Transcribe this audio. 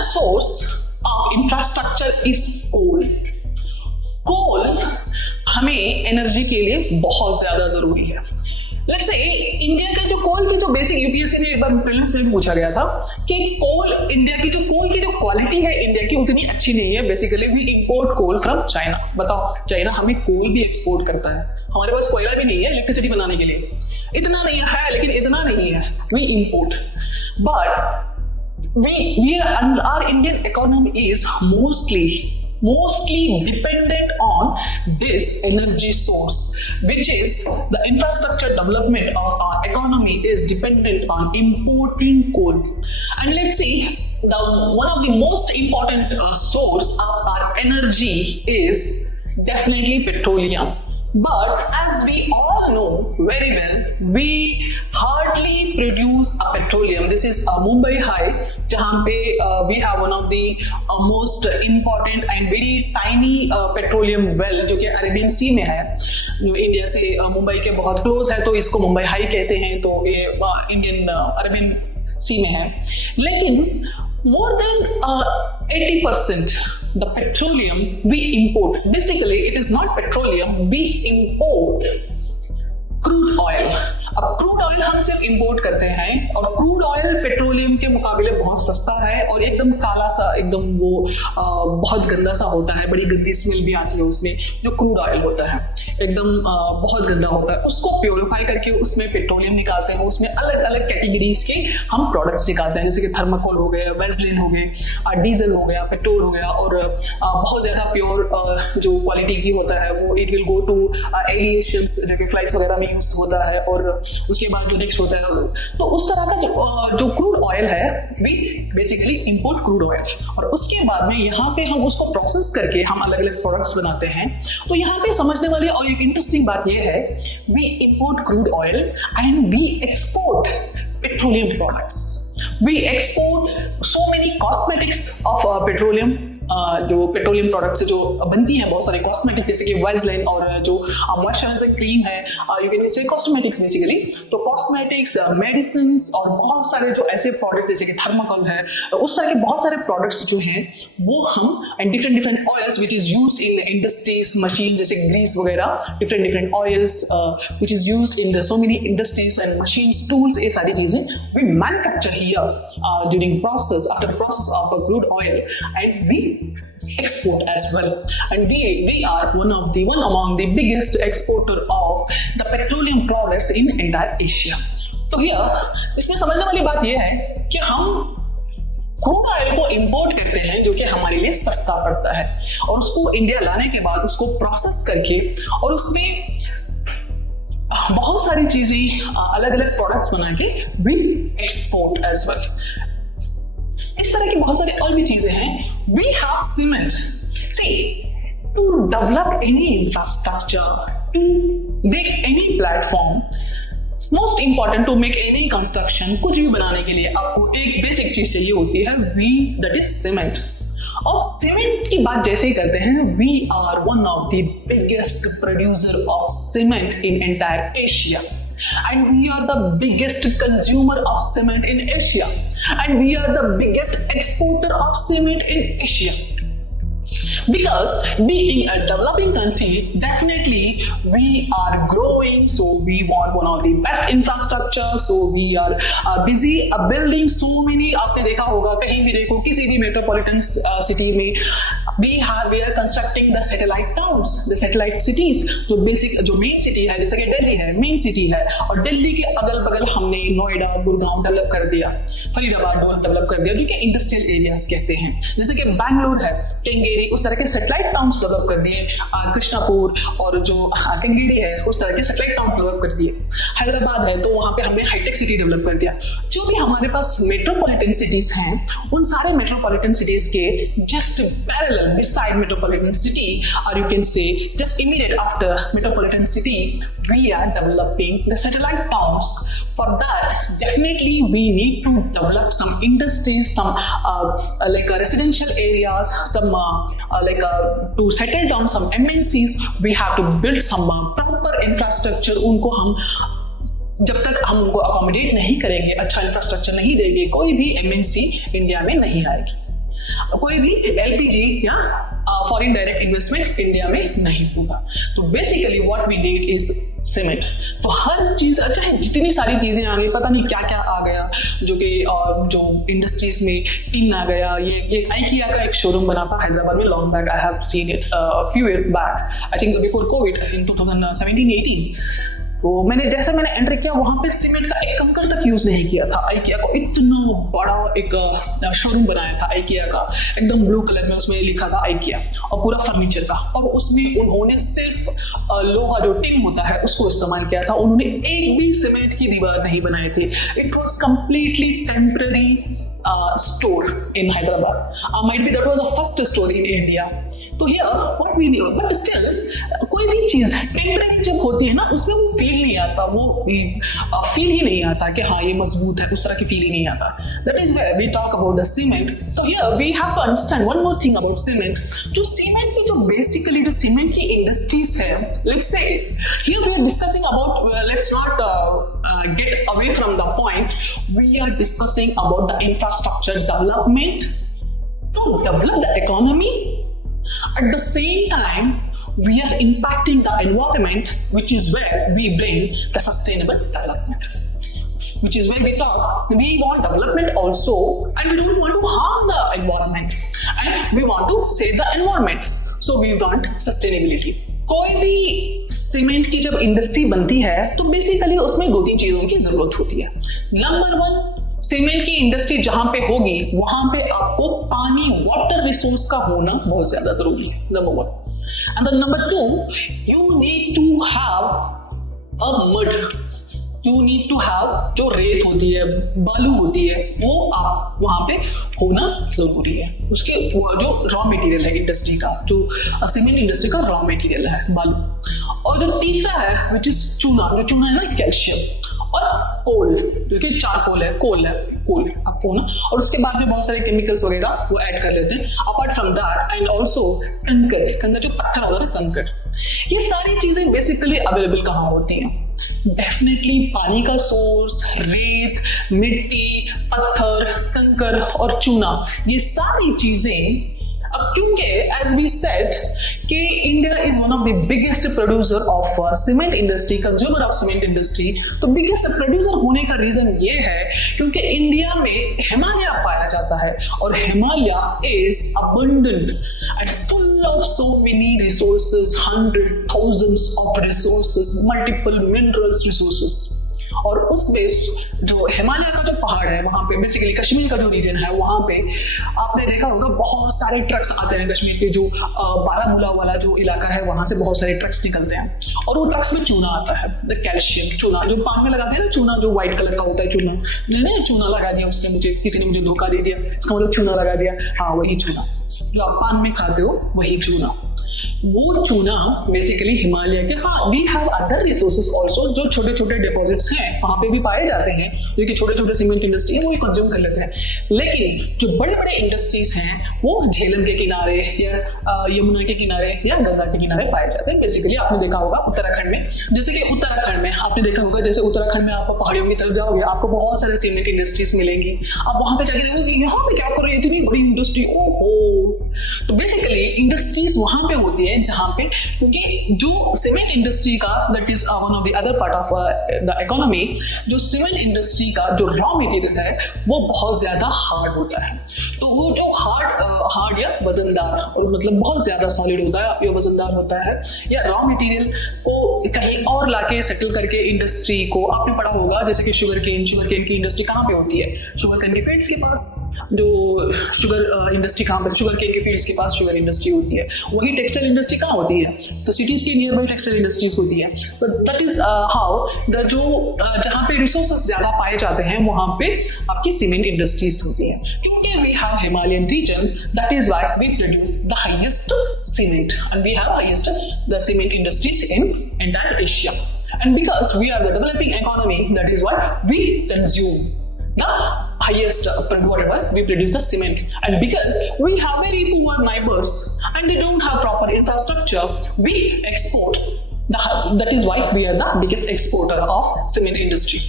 source of infrastructure is coal. कोल हमें energy के लिए बहुत ज्यादा जरूरी है। लेट्स से इंडिया के जो कोल की जो बेसिक यूपीएससी में एक बार प्रीलिम्स में पूछा गया था कि कोल इंडिया की जो कोल की जो क्वालिटी है इंडिया की उतनी अच्छी नहीं है। Basically we import coal from China. बताओ, चाइना हमें कोल भी एक्सपोर्ट करता है, हमारे पास कोयला भी नहीं है इलेक्ट्रिसिटी बनाने के लिए, इतना नहीं है, लेकिन इतना नहीं है, we import. But our Indian economy is mostly dependent on this energy source, which is the infrastructure development of our economy is dependent on importing coal. And let's see, one of the most important source of our energy is definitely petroleum. But as we all know very well, we hardly produce a petroleum. This is Mumbai High, जहाँ पे we have one of the most important and very tiny petroleum well जो कि Arabian सी में है, जो India से मुंबई के बहुत क्लोज है, तो इसको मुंबई हाई कहते हैं। तो ये इंडियन अरेबियन सी में है। लेकिन more than 80% the petroleum we import, basically it is not petroleum, we import crude oil। अब क्रूड ऑयल हम सिर्फ इंपोर्ट करते हैं और क्रूड ऑयल पेट्रोलियम के मुकाबले बहुत सस्ता है और एकदम काला सा, एकदम वो बहुत गंदा सा होता है, बड़ी गंदी स्मेल भी आती है उसमें। जो क्रूड ऑयल होता है एकदम बहुत गंदा होता है, उसको प्योरीफाई करके उसमें पेट्रोलियम निकालते हैं, उसमें अलग अलग कैटेगरीज के हम प्रोडक्ट्स निकालते हैं, जैसे कि थर्माकोल हो गया, वेस्लिन हो गए, डीजल हो गया, पेट्रोल हो गया। और बहुत ज़्यादा प्योर जो क्वालिटी की होता है वो it will go to aviations, जो कि फ्लाइट्स वगैरह में यूज होता है। और उसके बाद जो नेक्स्ट होता है, तो उस तरह का जो क्रूड ऑयल है we basically import crude oil, और उसके बाद में यहाँ पे हम उसको प्रोसेस करके हम अलग अलग प्रोडक्ट्स बनाते हैं। तो यहाँ पे समझने वाली और एक इंटरेस्टिंग बात ये है, we import crude oil and we export petroleum products. We export so many cosmetics of petroleum, जो पेट्रोलियम प्रोडक्ट्स जो बनती हैं, बहुत सारे कॉस्मेटिक्स जैसे कि वेस्लिन और जो मॉइस्चराइजिंग क्रीम है, you can say cosmetics basically. तो कॉस्मेटिक्स, मेडिसिन्स और बहुत सारे जो ऐसे प्रोडक्ट जैसे कि थर्माकोल है, उस तरह के बहुत सारे प्रोडक्ट्स जो हैं वो हम and different oils which is used in industries, machine जैसे ग्रीस वगैरह, different oils which is used in so many industries and machines, tools, ये सारी चीजें we manufacture here during process, after process of crude oil, and we export as well, and we are one among the biggest exporter of the petroleum products in entire Asia. तो here इसमें समझने वाली बात यह है कि हम crude oil को इंपोर्ट करते हैं जो कि हमारे लिए सस्ता पड़ता है, और उसको इंडिया लाने के बाद उसको प्रोसेस करके और उसमें बहुत सारी चीजें अलग अलग प्रोडक्ट्स बना के वी एक्सपोर्ट एज वेल। इस तरह की बहुत सारी और भी चीजें हैं। We have cement. See, to develop any infrastructure, to make any platform, most important to make any construction, कुछ भी बनाने के लिए आपको एक बेसिक चीज चाहिए होती है, वी, दैट इज सीमेंट। और सीमेंट की बात जैसे ही करते हैं, we are one of the biggest producer of cement in entire Asia, and we are the biggest consumer of cement in Asia, and we are the biggest exporter of cement in Asia. Because being a developing country, definitely we are growing, so we want one of the best infrastructure, so we are busy building so many, आपने देखा होगा कहीं भी देखो, किसी भी metropolitan city में we are constructing the satellite towns, the satellite cities, जो बेसिक जो मेन सिटी है, जैसे कि दिल्ली है, मेन सिटी है, और दिल्ली के अगल बगल हमने नोएडा, गुड़गांव डेवलप कर दिया, फरीदाबाद डेवलप कर दिया, जो कि इंडस्ट्रियल एरियाज कहते हैं। जैसे कि बैंगलोर है, केंगेरी, उस तरह के सैटेलाइट टाउन्स डेवलप कर दिए, कृष्णापुर और जो केंगेरी है, उस तरह के सैटेलाइट टाउन डेवलप कर दिए। हैदराबाद है तो वहाँ पे हमने हाईटेक सिटी डेवलप कर दिया। जो भी हमारे पास मेट्रोपॉलिटन सिटीज हैं, उन सारे मेट्रोपॉलिटन सिटीज के just parallel beside metropolitan city, or you can say just immediate after metropolitan city, we are developing the satellite towns. For that, definitely we need to develop some industries, some like residential areas, some to settle down some MNCs. We have to build some proper infrastructure. उनको हम जब तक हम उनको accommodate नहीं करेंगे, अच्छा infrastructure नहीं देंगे, कोई भी MNC इंडिया में नहीं आएगी। कोई भी एलपीजी या फॉरेन डायरेक्ट इन्वेस्टमेंट इंडिया में नहीं होगा। तो basically what we need is cement. तो हर चीज, चाहे जितनी सारी चीजें आ गई, पता नहीं क्या क्या आ गया, जो कि जो इंडस्ट्रीज में टिन आ गया, ये आइकिया का एक शोरूम बना था हैदराबाद में long back, I have seen it few years back, I think before Covid in 2017-18। तो मैंने एंटर किया, वहां पे सीमेंट का एक कंकर तक यूज नहीं किया था। आइकिया को इतना बड़ा एक शोरूम बनाया था आइकिया का, एकदम ब्लू कलर में उसमें लिखा था आइकिया, और पूरा फर्नीचर का, और उसमें उन्होंने सिर्फ लोहा जो टिन होता है उसको इस्तेमाल किया था। उन्होंने एक भी सीमेंट की दीवार नहीं बनाई थी। It was completely temporary store in Hyderabad. Might be that was the first store in India. तो here what we knew, but still कोई भी चीज टेम्पररी जब होती है ना, उसमें वो फील नहीं आता, वो फील ही नहीं आता कि हाँ ये मजबूत है, उस तरह की फील ही नहीं आता। That is where we talk about the cement. So here we have to understand one more thing about cement. जो सीमेंट की जो बेसिकली जो सीमेंट की इंडस्ट्रीज है, let's say here we are discussing about let's not get away from the point. We are discussing about the infrastructure development to develop the economy. At the same time, we are impacting the environment, which is where we bring the sustainable development. Which is where we talk, we want development also, and we don't want to harm the environment, and we want to save the environment. So we want sustainability. कोई भी cement की जब industry बनती है तो basically उसमें दो तीन चीजों की जरूरत होती है। नंबर वन, सीमेंट की इंडस्ट्री जहां पे होगी वहां पे आपको पानी, वाटर रिसोर्स का होना बहुत ज्यादा जरूरी है, number one. And number two, you need to have a mud, you need to have जो रेत होती है, बालू होती है, वो आप वहां पे होना जरूरी है। उसके जो रॉ मटेरियल है इंडस्ट्री का, जो सीमेंट इंडस्ट्री का रॉ मटेरियल है बालू। और जो तीसरा है विच इज चूना, जो चूना है ना कैल्शियम, और कोल, जो कि चारकोल है, कोल आपको ना, और उसके बाद में बहुत सारे केमिकल्स वगैरह वो ऐड कर लेते हैं। Apart from that and also कंकर जो पत्थर होता है कंकर, ये सारी चीजें बेसिकली अवेलेबल कहाँ होती हैं? डेफिनेटली पानी का सोर्स, रेत, मिट्टी, पत्थर, कंकर और चूना, ये सारी चीजें। अब क्योंकि एज वी सेड कि India is one of the biggest producer of cement industry, consumer of cement industry, तो बिगेस्ट प्रोड्यूसर होने का रीजन ये है क्योंकि इंडिया में हिमालय पाया जाता है, और Himalaya is abundant and full of so many resources, 100,000 of resources, multiple minerals resources. और उसमें जो हिमालय का जो पहाड़ है, वहां पे बेसिकली कश्मीर का जो रीजन है, वहां पे आपने देखा होगा बहुत सारे ट्रक्स आते हैं। कश्मीर के जो बारामूला वाला जो इलाका है, वहां से बहुत सारे ट्रक्स निकलते हैं, और वो ट्रक्स में चूना आता है, द कैल्शियम चूना, जो पान में लगाते हैं ना, चूना जो व्हाइट कलर का होता है चूना। मैंने चूना लगा दिया, उसने मुझे, किसी ने मुझे धोखा दे दिया, इसका मतलब चूना लगा दिया। हाँ, वही चूना जो आप पान में खाते हो, वही चूना। वो चूना बेसिकली हिमालय के, हाँ we have other resources also, जो छोटे छोटे डिपॉजिट्स हैं वहां पे भी पाए जाते हैं, जो कि छोटे छोटे सीमेंट इंडस्ट्री है वो कंज्यूम कर लेते हैं। लेकिन जो बड़े बड़े इंडस्ट्रीज हैं वो झेलम के किनारे या यमुना के किनारे या गंगा के किनारे पाए जाते हैं। बेसिकली आपने देखा होगा उत्तराखंड में, जैसे कि उत्तराखंड में आपने देखा होगा, जैसे उत्तराखंड में आप पहाड़ियों की तरफ जाओगे, आपको बहुत सारे सीमेंट इंडस्ट्रीज मिलेंगी। आप वहां पे जाके देखोगे यहाँ पे क्या कर रही है इतनी बड़ी इंडस्ट्री, ओहो। तो बेसिकली इंडस्ट्रीज वहां पे होती है जहां पे, क्योंकि जो सीमेंट इंडस्ट्री का, that is one of the other part of the economy, जो सीमेंट इंडस्ट्री का जो रॉ मटेरियल है वो बहुत ज्यादा हार्ड होता है। तो वो जो हार्ड या वजनदार, और मतलब बहुत ज्यादा सॉलिड होता है या वजनदार होता है, या रॉ मटेरियल को कहीं और लाके सेटल करके इंडस्ट्री को, आपने पढ़ा होगा जैसे कि शुगर केन की इंडस्ट्री कहाँ पे होती है? शुगर केन के फील्ड्स के पास। जो शुगर इंडस्ट्री कहाँ पर, शुगर केन के फील्ड्स के पास शुगर इंडस्ट्री होती है। वही टेक्सटाइल इंडस्ट्री कहाँ होती है? तो सिटीज के नियर बाई टेक्सटाइल इंडस्ट्रीज होती है। तो दैट इज हाउ द जो जहाँ पे रिसोर्सेज ज्यादा पाए जाते हैं वहां पे आपकी सीमेंट इंडस्ट्रीज होती है। क्योंकि we have Himalayan region, that is why we produce the highest cement, and we have highest the cement industries in entire Asia. And because we are the developing economy, that is why we consume the highest whatever we produce the cement. And because we have very poor neighbors and they don't have proper infrastructure, we export. That is why we are the biggest exporter of cement industry.